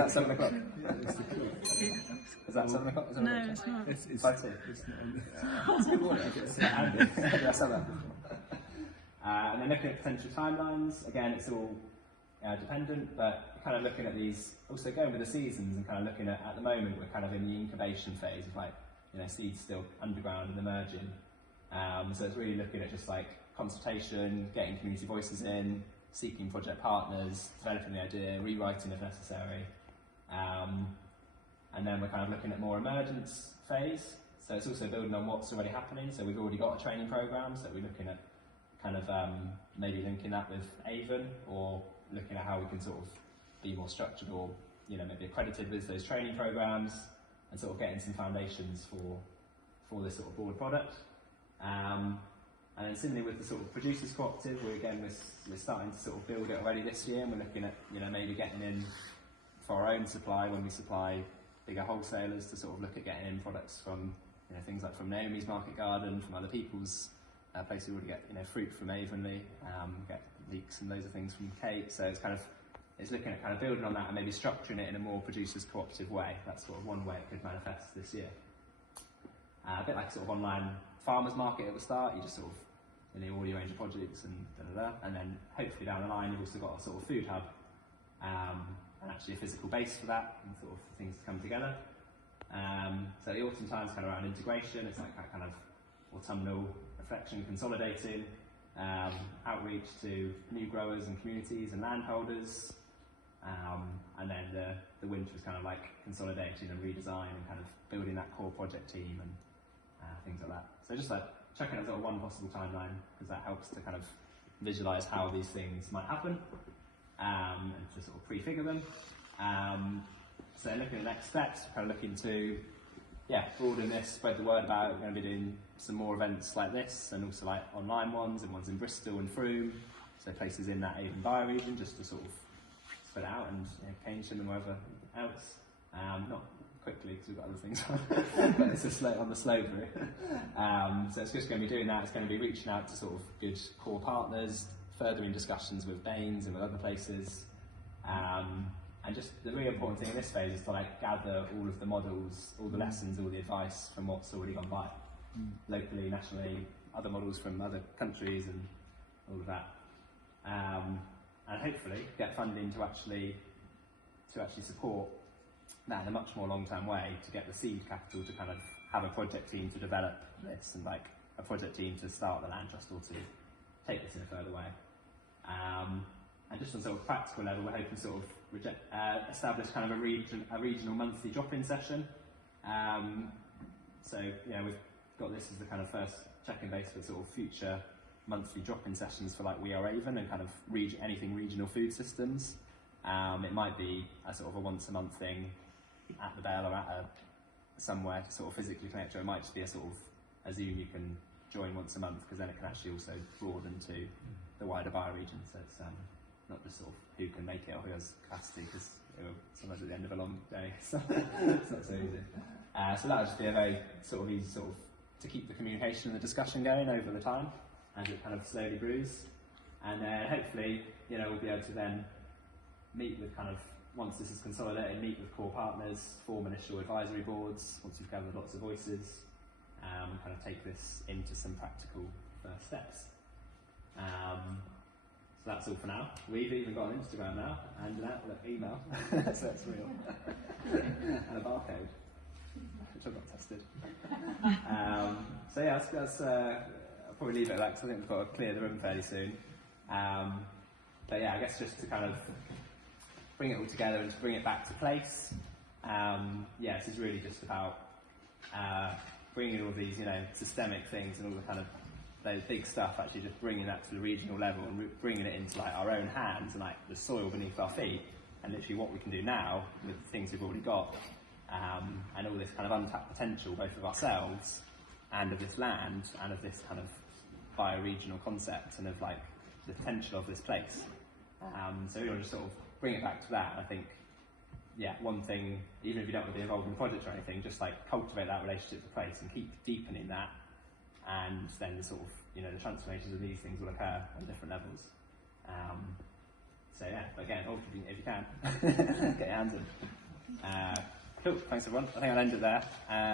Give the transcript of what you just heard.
that 7 o'clock? Is that 7 o'clock? No, it's not. It's 5:30. It's good morning. It's handy. I said that before. And then looking at potential timelines, again, it's all dependent, but kind of looking at these, also going with the seasons and kind of looking at the moment, we're kind of in the incubation phase of like, seeds still underground and emerging. So it's really looking at just like consultation, getting community voices in, seeking project partners, developing the idea, rewriting if necessary. And then we're kind of looking at more emergence phase. So it's also building on what's already happening. So we've already got a training program, so we're looking at kind of maybe linking that with Avon, or looking at how we can sort of be more structured, or maybe accredited with those training programs, and sort of getting some foundations for this sort of broad product. And then similarly with the sort of producers cooperative, we're starting to sort of build it already this year, and we're looking at maybe getting in for our own supply when we supply bigger wholesalers, to sort of look at getting in products from things like from Naomi's Market Garden, from other people's places. We already get fruit from Avon Valley, get leeks and loads of things from Kate. So it's looking at kind of building on that and maybe structuring it in a more producers cooperative way. That's sort of one way it could manifest this year. A bit like sort of online farmers market at the start. You just sort of all your range of produce and and then hopefully down the line you've also got a sort of food hub, and actually a physical base for that, and sort of things to come together. So the autumn time's kind of around integration. It's like that kind of autumnal reflection, consolidating, outreach to new growers and communities and landholders, and then the winter is kind of like consolidating and redesign and kind of building that core project team and things like that. So just like checking out sort of one possible timeline, because that helps to kind of visualise how these things might happen, and to sort of prefigure them. So looking at the next steps, kind of looking to broaden this, spread the word about it. We're going to be doing some more events like this, and also like online ones, and ones in Bristol and Frome, so places in that Avon bioregion, just to sort of spread out, and Keynsham and wherever else. Not quickly, because we've got other things on, but it's on the slow through. So it's just going to be doing that. It's going to be reaching out to sort of good core partners, furthering discussions with Baines and with other places. And just the really important thing in this phase is to like gather all of the models, all the lessons, all the advice from what's already gone by, locally, nationally, other models from other countries, and all of that. And hopefully get funding to actually support that in a much more long-term way, to get the seed capital to kind of have a project team to develop this, and like a project team to start the land trust, or to take this in a further way. And just on sort of practical level, we're hoping to sort of establish kind of a regional monthly drop-in session. So we've got this as the kind of first check-in base for sort of future monthly drop-in sessions for like We Are Avon, and kind of anything regional food systems. It might be a sort of a once-a-month thing at the Bell, or at somewhere to sort of physically connect, or it might just be a sort of a Zoom you can join once a month, because then it can actually also broaden to the wider bioregion. So it's not just sort of who can make it or who has capacity, because sometimes at the end of a long day, so it's not so easy. So that would just be a very sort of easy to keep the communication and the discussion going over the time, as it kind of slowly brews. And hopefully, we'll be able to then meet with kind of, once this is consolidated, meet with core partners, form initial advisory boards, once you've gathered lots of voices, kind of take this into some practical first steps. So that's all for now. We've even got an Instagram now, and an Outlook email, so that's real. And a barcode, which I've not tested. So yeah, that's I'll probably leave it at that, because I think we've got to clear the room fairly soon. But yeah, I guess just to kind of bring it all together and to bring it back to place. This is really just about bringing all these, systemic things and all the kind of those big stuff, actually just bringing that to the regional level and bringing it into like our own hands and like the soil beneath our feet, and literally what we can do now with the things we've already got, and all this kind of untapped potential, both of ourselves and of this land and of this kind of bioregional concept, and of like the potential of this place. So we want to just sort of bring it back to that. I think, one thing, even if you don't want to be involved in the project or anything, just like cultivate that relationship with the place and keep deepening that, and then the sort of, the transformations of these things will occur on different levels. So yeah, but again, all if you can, get your hands in. Cool, thanks everyone. I think I'll end it there.